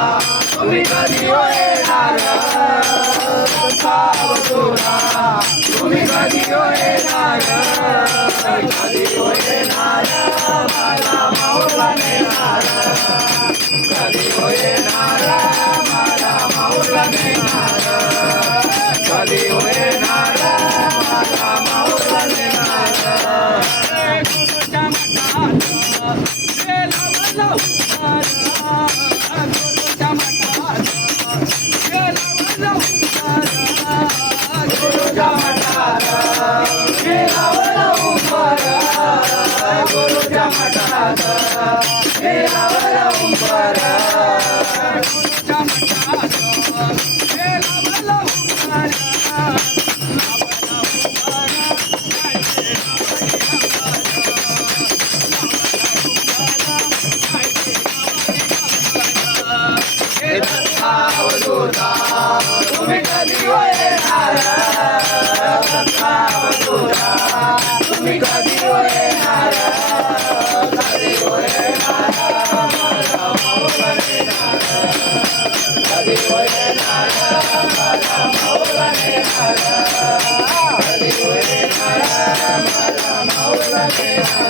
तुम्ही कधी येणार सावधूरा तुम्ही कधी येणार कधी येणार मला माऊला नेणार कधी येणार मला माऊला नेणार कधी येणार मला माऊला नेणार गुरुच्या मठात गेला लवकर गुरुच्या मठात गेला लवकर गुरुच्या मठात गेला लवकर गुरुच्या मठात गेला लवकर गुरुच्या मठात गेला लवकर सावधूरा तुम्ही कधी येणार सावधूरा तुम्ही कधी येणार कधी येणार मला माऊला नेणार कधी येणार मला माऊला नेणार कधी येणार मला माऊला नेणार